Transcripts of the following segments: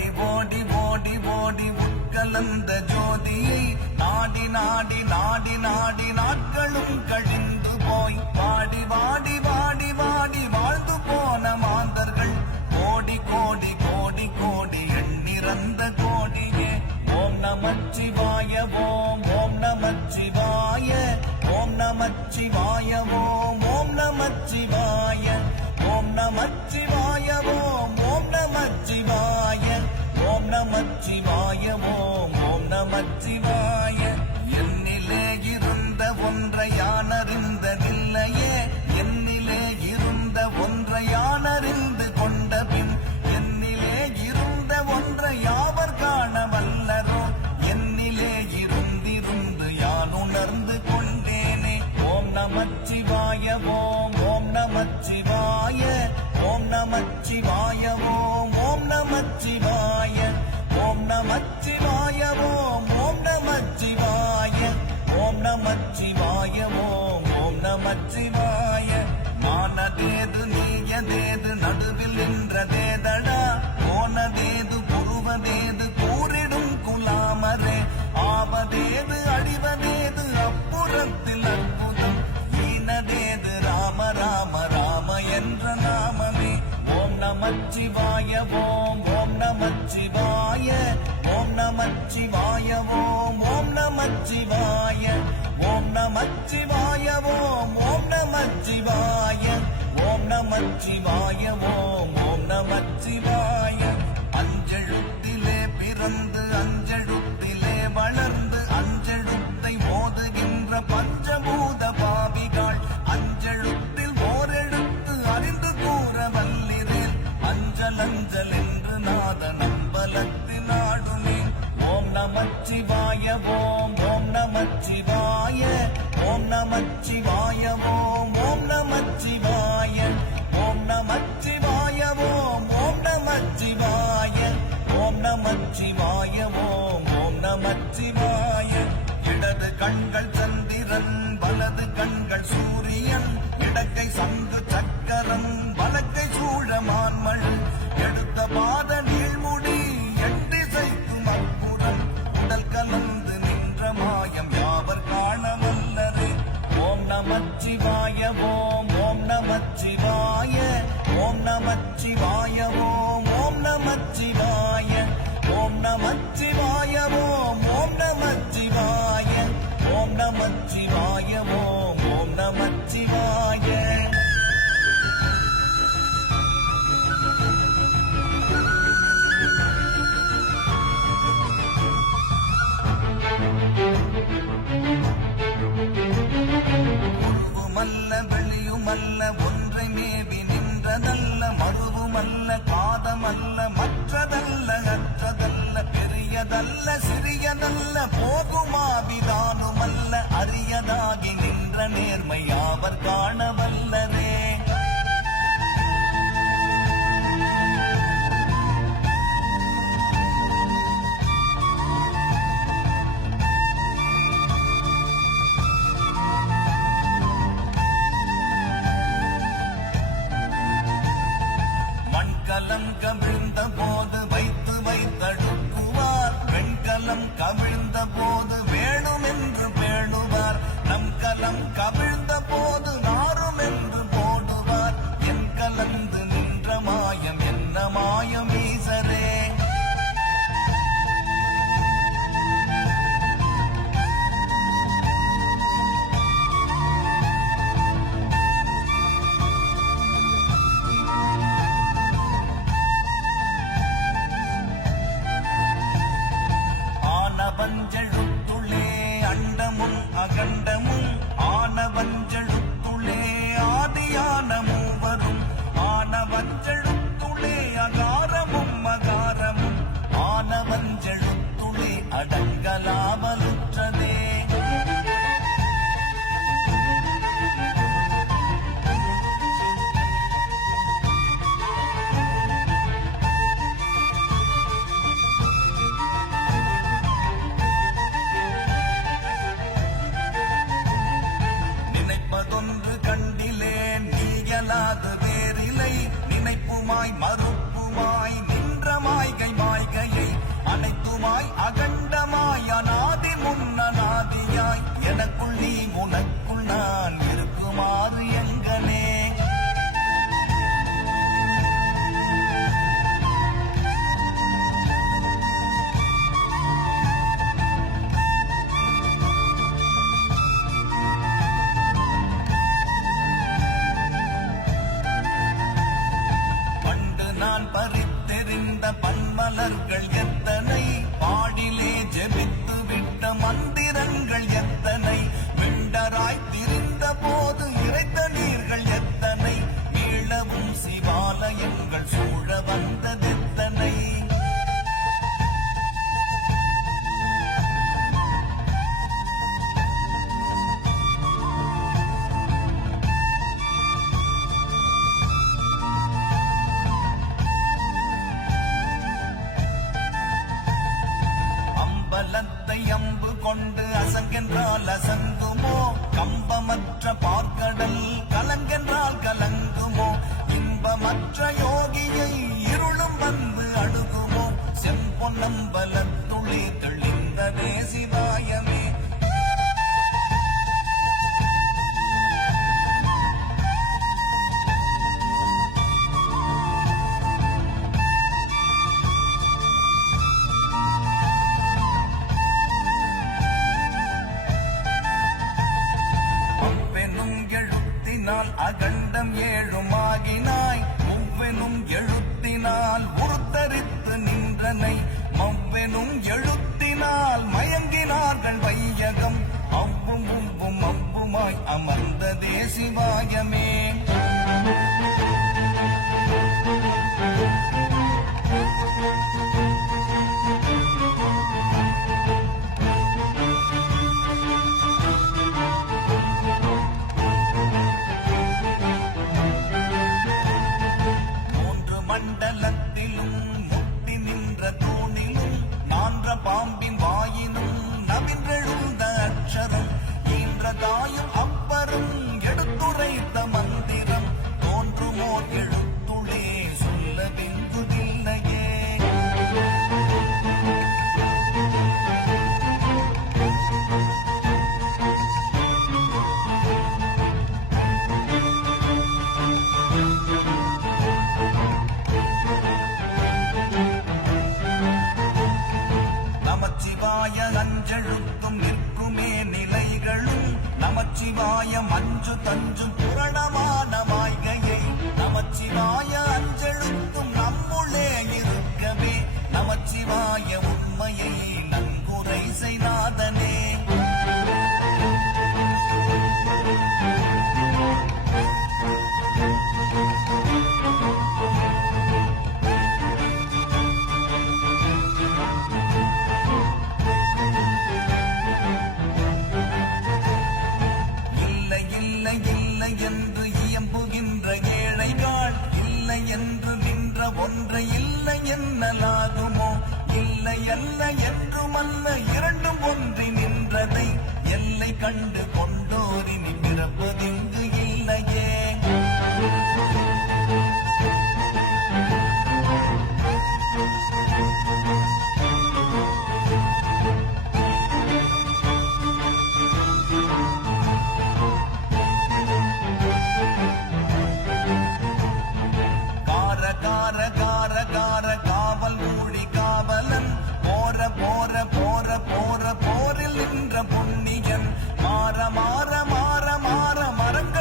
ஓடி ஓடி ஓடி ஓடி உட்கலந்த ஜோதியை நாடி நாடி நாடி நாடி நாட்களும் கழிந்து போய் வாடி வாடி வாடி வாடி வாழ்ந்து போன மாந்தர்கள் கோடி கோடி கோடி கோடி எண்ணிறந்த கோடியே ஓம் நமச்சிவாய ஓம் ஓம் நமச்சிவாய ஓம் நமச்சிவாய ஓம் ஓம் நமச்சிவாய ஓம் நமச்சிவாய ஓம் ஓம் நமச்சிவாய ஓம் நமச்சிவாய ஓம் ஓம் நமச்சிவாய என்னிலே இருந்த ஒன்றை யானறிந்ததில்லையே என்னிலே இருந்த ஒன்றை யானறிந்து கொண்ட பின் என்னிலே இருந்த ஒன்றை யாவர் காண வல்லரோ என்னிலே இருந்திருந்து யான் உணர்ந்து கொண்டேனே ஓம் நமச்சிவாய ஓம் ஓம் நமச்சிவாய ஓம் நமச்சிவாய ஓம் ஓம் நமச்சிவாய ஓம் நமச்சிவாய ஓம் ஓம் நமச்சிவாய ஓம் நமச்சிவாய ஓம் ஓம் நமச்சிவாய மானதேது நீயதேது நடுவில் நின்றதேதடா போனதேது புருவதேது கூறிடும் குலாமரே ஆவதேது அழிவதேது அப்புறத்தில் அற்புதம் ஈனதேது ராம ராம ராம என்ற நாமமே ஓம் நமச்சிவாய ஓம் ஓம் நமச்சிவாய ஓம் நமச்சிவாய ஓம் ஓம் நமச்சிவாய ஓம் நமச்சிவாய ஓம் ஓம் நமச்சிவாய ஓம் நமச்சிவாய ஓம் ஓம் நமச்சிவாய அஞ்செழுத்திலே பிறந்து அஞ்செழுத்திலே வளர்ந்து அஞ்செழுத்தை ஓதுகின்ற பஞ்சபூத பாவிகள் அஞ்செழுத்தில் ஓரெழுத்து அறிந்து கூற வல்லிரேன் அஞ்சல் அஞ்சல் என்று நாத நம்பலத்தின் ஆடுமே ஓம் நமச்சிவாய ஓம் ஓம் நமச்சிவாய ஓம் நமச்சிவாய ஓம் ஓம் நமச்சிவாய ஓம் நமச்சிவாய ஓம் ஓம் நமச்சிவாய ஓம் நமச்சிவாய ஓம் ஓம் நமச்சிவாய இடது கண்கள் சந்திரன் வலது கண்கள் சூரியன் இடக்கை சங்கு சக்கரம் வலக்கை சூழமான்மல் எடுத்த பாத நீழ்முடி எட்டிசைக்கும் அற்புதம் உடல் கலந்து நின்ற மாயம் யாவர் காண வல்லரே ஓம் நமச்சிவாய ஓம் ஓம் நமச்சிவாய ஓம் நமச்சிவாய ஓம் ஓம் நமச்சிவாய ஓம் நமச்சிவாய ஓம் ஓம் நமச்சிவாய ஓம் நமச்சிவாய ஓம் ஓம் நமச்சிவாய உருவுமல்ல வெளியுமல்ல ஒன்றை மேவி நின்றதல்ல மறுவுமல்ல காதமல்ல மற்றதல்ல அற்றதல்ல பெரியதல்ல சிறியதல்ல போகுமாவிதானுமல்ல அரியதாகி நின்ற நேர்மை யாவர் காண வல்லரே மண்கலம் கவிழ்ந்த போது வைத்து வைத்தடுக்குவார் வெண்கலம் கவிழ்ந்த போது வேணும் என்று பேணுவார் நம் கலம் கவிழ்ந்த போது நாரும் என்று போடுவார் என் கலந்து நின்ற மாயம் என்ன மாயம் ஈசரே ஆனவஞ்செழுத்துளே அண்டமும் அகண்டமும் ஆனவஞ்செழுத்துளே ஆதியான மூவரும் ஆனவஞ்செழுத்துளே அகாரமும் அகாரமும் ஆனவஞ்செழுத்துளே அடங்கலாமலுற்றதே மறுப்புமாய் நின்ற மாய்கை மாய்கை அணுவாய் அகண்டமாய் அநாதி முன்னநாதியாய் எனக்குள் நீ உனக்குள் நான் இருக்குமாறு எங்கனே. நான் பறித்தெறிந்த பன்மலர்கள் எத்தனை, பாடிலே ஜெபித்து விட்ட மந்திரங்கள் எத்தனை, விண்டராய் திரிந்த போது இறைத்த நீர்கள் எத்தனை, மீளவும் சிவாலயங்கள் சூழ வந்ததெத்தனை. அம்பு கொண்டு அசங்கென்றால் அசங்குமோ, கம்பமற்ற பார்க்கடல் கலங்கென்றால் கலங்குமோ, இன்பமற்ற யோகியை இருளும் வந்து அணுகுமோ, செம்பொன்னம்பலத்துளே தெளிந்ததே சிவாயமே. அகண்டம் ஏழுமாகினாய், மூவெனும் எழுத்தினால் உருத்தரித்து நின்றனை, மவ்வெனும் எழுத்தினால் மயங்கினார்கள் வையகம், அவ்வும் உவ்வும் அவ்வுமாய் அமர்ந்ததே சிவாயமே. மண்டலத்திலும் முட்டி நின்ற தூணிலும் மான்ற பாம்பின் வாயினும் நவின்றெழுந்த அக்ஷரம், ஈன்ற தாயும் அப்பரும் எடுத்துரைத்த மந்திரம், தோன்றுமோ எழுத்துளே சொல்ல விங்குதில்லையே. நமச்சிவாய அஞ்செழுத்தும் நிற்குமே நிலைகளும், நமச்சிவாய மஞ்சு தஞ்சும் புரணமான மாய்கையை, நமச்சிவாய அஞ்செழுத்தும் நம்முளே இருக்கவே, நமச்சிவாய உண்மையை நன்குரை செய்நாதனே. என்று இயம்புகின்ற ஏழைகள், இல்லை என்று நின்ற ஒன்றை இல்லை என்னலாகுமோ, இல்லை அல்ல என்றுமல்ல இரண்டும் ஒன்றி நின்றதை, எல்லை கண்டு கொண்டோரினி பிறப்பதிங்கு இல்லையே. காவல் மூடி காவலன், போற போற போற போற போரில் நின்ற புண்ணியன், மாற மாற மாற மாற மறக்க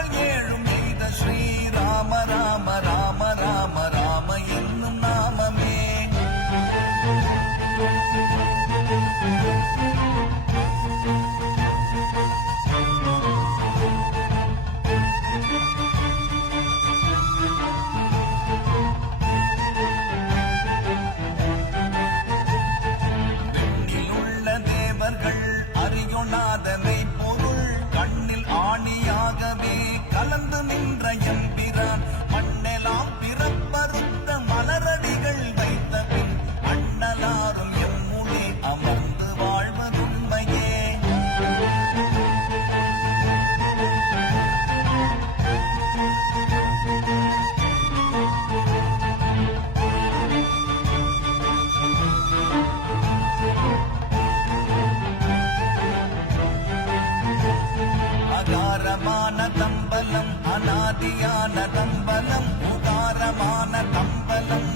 தம்பலம் அநாதியான தம்பலம் உகாரமான தம்பலம்